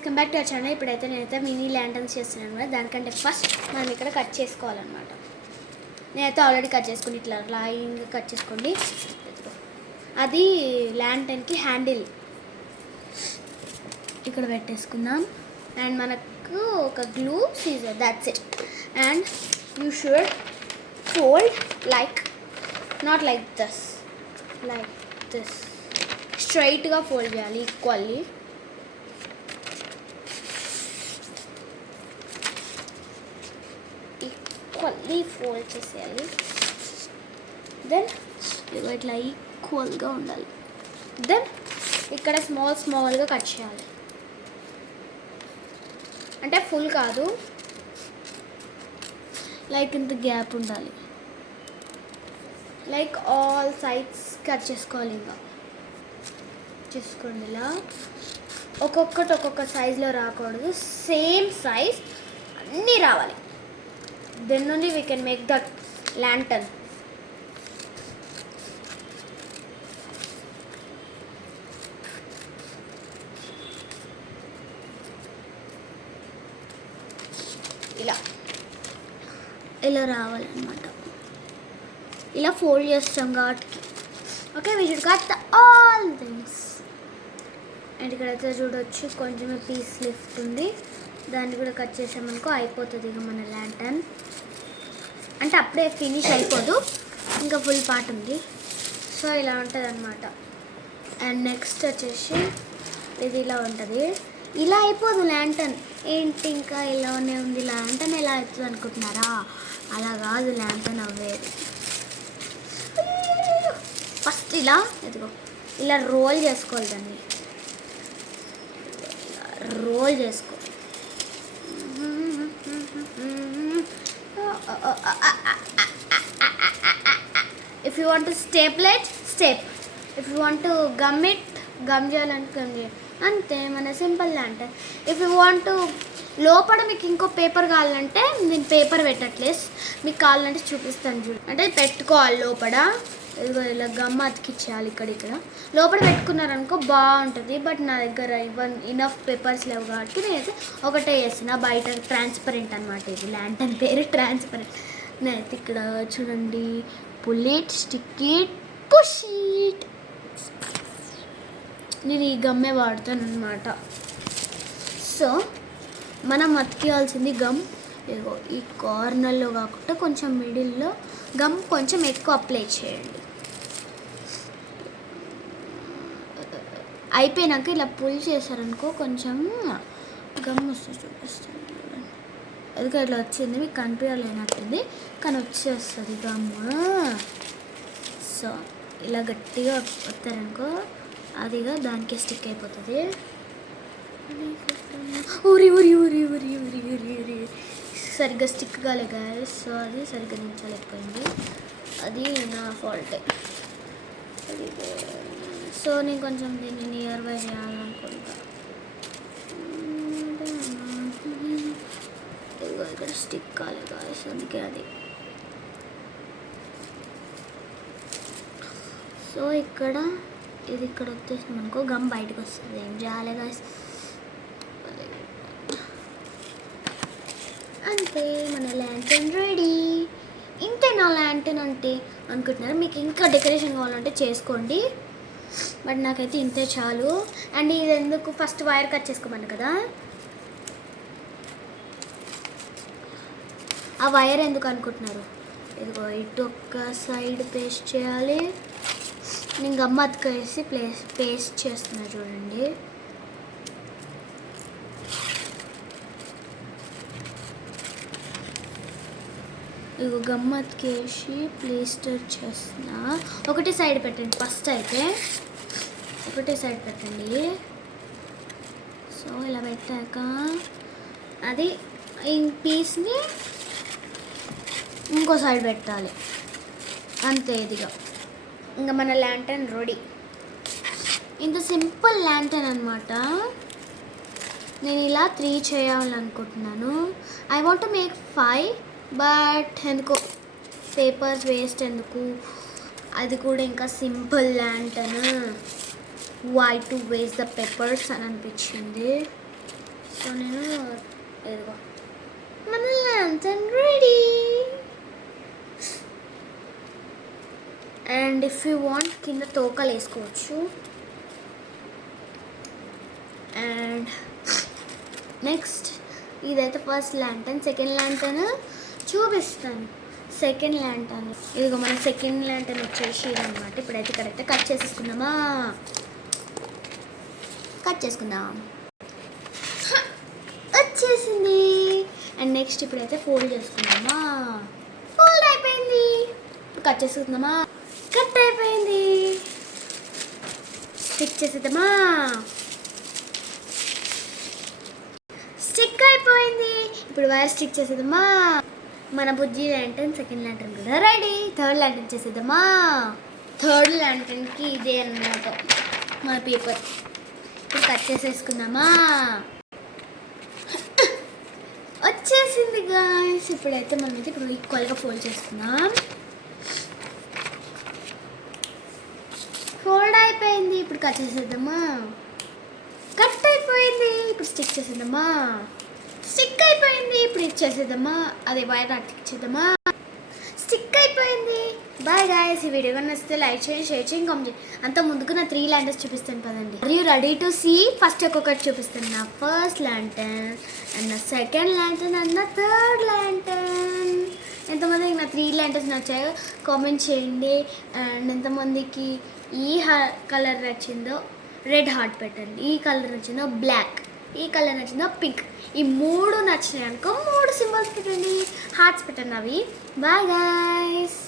Come back to our channel. ఇప్పుడైతే నేనైతే mini lanterns చేస్తున్నాను అనమాట. దానికంటే ఫస్ట్ మనం ఇక్కడ కట్ చేసుకోవాలన్నమాట. నేనైతే ఆల్రెడీ కట్ చేసుకుని ఇట్లా లైన్గా కట్ చేసుకోండి. అది ల్యాంటర్న్కి హ్యాండిల్ ఇక్కడ పెట్టేసుకుందాం. అండ్ మనకు ఒక glue scissor, that's it. And you should fold not like this, స్ట్రైట్గా ఫోల్డ్ చేయాలి ఈక్వల్లీ. ఫోల్డ్ చేసేయాలి. దెన్ ఇట్లా ఈక్వల్గా ఉండాలి. దెన్ ఇక్కడ స్మాల్గా కట్ చేయాలి. అంటే ఫుల్ కాదు, లైక్ ఇంత గ్యాప్ ఉండాలి. లైక్ ఆల్ సైడ్స్ కట్ చేసుకోవాలి. ఇంకా చూసుకోండి, ఇలా ఒక్కొక్క సైజులో రాకూడదు, సేమ్ సైజ్ అన్నీ రావాలి. Then only we can make the lantern. ఇలా రావాలన్నమాట. ఇలా ఫోల్డ్ చేస్తాం కాబట్టి okay, we should cut all things. And ఇక్కడైతే చూడొచ్చు కొంచెం పీస్ లిఫ్ట్ ఉంది, దాన్ని కూడా కట్ చేసామనుకో అయిపోతుంది ఇక మన ల్యాంటర్న్. అంటే అప్పుడే ఫినిష్ అయిపోదు, ఇంకా ఫుల్ పార్ట్ ఉంది. సో ఇలా ఉంటుంది అనమాట. అండ్ నెక్స్ట్ వచ్చేసి ఇది ఇలా ఉంటుంది. ఇలా అయిపోదు ల్యాంటర్న్. ఏంటి ఇంకా ఇలానే ఉంది ల్యాంటర్న్, ఎలా అవుతుంది అనుకుంటున్నారా? అలా కాదు ల్యాంటర్న్ అవ్వేది. ఫస్ట్ ఇలా రోల్ చేసుకోవాలి. దాన్ని రోల్ చేసుకో. If you want to staple it, staple. If you want to gum చేయాలంటే గమ్ చేయాలి. అంతే మన simple lantern. If you want లోపల మీకు ఇంకో పేపర్ కావాలంటే నేను పేపర్ పెట్టట్లేదు, మీకు కావాలంటే చూపిస్తాను చూడు. అంటే పెట్టుకోవాలి లోపల, ఇలా గమ్ అతికిచ్చేయాలి. ఇక్కడ లోపల పెట్టుకున్నారనుకో బాగుంటుంది. బట్ నా దగ్గర ఇనఫ్ పేపర్స్ లేవు కాబట్టి నేనైతే ఒకటే చేస్తున్నా. బయట ట్రాన్స్పరెంట్ అనమాట. ఇది ల్యాంటర్న్ పేరు ట్రాన్స్పరెంట్. నేనైతే ఇక్కడ చూడండి, pull it, stick it, push it. నేను ఈ గమ్మే వాడతాను అనమాట. సో మనం అతికియాల్సింది గమ్ ఇగో ఈ కార్నర్లో కాకుండా కొంచెం మిడిల్లో గమ్ కొంచెం ఎక్కువ అప్లై చేయండి. అయిపోయినాక ఇలా పుల్ చేశారనుకో కొంచెం గమ్ వస్తుంది. చూపిస్తాను ఎందుకు ఇట్లా వచ్చింది, మీకు కనిపించలేనట్టుంది కానీ వచ్చేస్తుంది గమ్. సో ఇలా గట్టిగా వస్తారనుకో అదిగా దానికి స్టిక్ అయిపోతుంది. ఊరి ఊరి ఊరి ఊరి ఊరి ఊరి ఊరి సరిగ్గా స్టిక్ కాలే గాయస్. సో అది సరిగ్గా నించలేకపోయింది, అది నా ఫాల్టే. సో నేను కొంచెం దీన్ని నియర్ బై చేయాలనుకుంటా. ఇక్కడ స్టిక్ కాలే గాయస్, అందుకే అది. సో ఇక్కడ ఇది ఇక్కడ వచ్చేసింది అనుకో గమ్ బయటకు వస్తుంది. ఏం చేయాలి గాయస్, అంతే మన ల్యాంటర్న్ రెడీ. ఇంతే నా ల్యాంటర్న్ అంటే అనుకుంటున్నారు. మీకు ఇంకా డెకరేషన్ కావాలంటే చేసుకోండి, బట్ నాకైతే ఇంతే చాలు. అండ్ ఇది ఎందుకు ఫస్ట్ వైర్ కట్ చేసుకోమను కదా, ఆ వైర్ ఎందుకు అనుకుంటున్నారు? ఇదిగో ఇటు ఒక్క సైడ్ పేస్ట్ చేయాలి. నేను గమ్ అతికేసి పేస్ట్ చేస్తున్నా చూడండి. ఇగో గమ్ అతికేసి ప్లేస్టర్ చేస్తున్నా. ఒకటి సైడ్ పెట్టండి, ఫస్ట్ అయితే ఒకటే సైడ్ పెట్టండి. సో ఇలా పెట్టాక అది ఈ పీస్ని ఇంకో సైడ్ పెట్టాలి. అంతే, ఇదిగా ఇంకా మన ల్యాంటర్న్ రెడీ. ఇంత సింపుల్ ల్యాంటర్న్ అనమాట. నేను ఇలా 3 చేయాలనుకుంటున్నాను. I want to make 5, but ఎందుకో పేపర్స్ వేస్ట్ ఎందుకు, అది కూడా ఇంకా simple lantern. why to waste the peppers అని అనిపించింది. సో నేను ఇదిగో మన lantern ready. And if you want కింద తోకలు వేసుకోవచ్చు. అండ్ నెక్స్ట్ ఇదైతే ఫస్ట్ ల్యాంటర్న్. సెకండ్ ల్యాంటర్న్ చూపిస్తాను. సెకండ్ ల్యాంటర్న్ ఇదిగో మన సెకండ్ ల్యాంటర్న్ వచ్చేసి ఇదన్నమాట. ఇప్పుడైతే కరెక్ట్గా కట్ చేసేసుకుందామా. కట్ చేసుకుందాం. వచ్చేసింది. అండ్ నెక్స్ట్ ఇప్పుడైతే ఫోల్డ్ చేసుకుందామా. ఫోల్డ్ అయిపోయింది. ఇప్పుడు కట్ చేసుకుందామా. కట్ అయిపోయింది. స్టిక్ చేసేద్దామా. స్టిక్ అయిపోయింది. ఇప్పుడు వైర్ స్టిక్ చేసేద్దామా. మన బుజ్జి ల్యాంటర్న్ సెకండ్ ల్యాంటర్న్ కదా రెడీ. థర్డ్ ల్యాంటర్న్ చేసేద్దామా. థర్డ్ ల్యాంటర్న్కి ఇదే అన్నమాట మన పేపర్. ఇప్పుడు కట్ చేసేసుకుందామా. వచ్చేసింది గాయ్స్. ఇప్పుడైతే మనం అయితే ఇప్పుడు ఈక్వల్గా ఫోల్డ్ చేసుకుందాం. ఫోల్డ్ అయిపోయింది. ఇప్పుడు కట్ చేసేద్దామా. కట్ అయిపోయింది. ఇప్పుడు స్టిక్ చేసేద్దామా. స్టిక్ అయిపోయింది. ఇప్పుడు ఇచ్చేసేద్దామా. అదే వైర్ అట్టిచ్చేద్దామా. స్టిక్ అయిపోయింది. Bye guys. ఈ వీడియో కానీ నచ్చితే లైక్ చేయండి, షేర్ చేయండి, కామెంట్ చేయండి. అంత ముందుకు నా 3 ల్యాంటర్స్ చూపిస్తాను పదండి. Are you ready to see? First ఒక్కొక్కటి చూపిస్తాను. నా ఫస్ట్ ల్యాంటర్న్ అండ్ నా సెకండ్ ల్యాంటర్న్ అండ్ నా థర్డ్ ల్యాంటర్న్. ఎంతమందికి నా 3 ల్యాంటర్స్ నచ్చాయో కామెంట్ చేయండి. అండ్ ఎంతమందికి ఈ కలర్ నచ్చిందో రెడ్ హార్ట్ పెట్టండి. ఈ కలర్ నచ్చిందో బ్లాక్, ఈ కలర్ నచ్చిందో పింక్. ఈ 3 నచ్చినాయి అనుకో 3 సింబల్స్ పెట్టండి, హార్ట్స్ పెట్టండి. అవి బాయ్ గాయ్స్.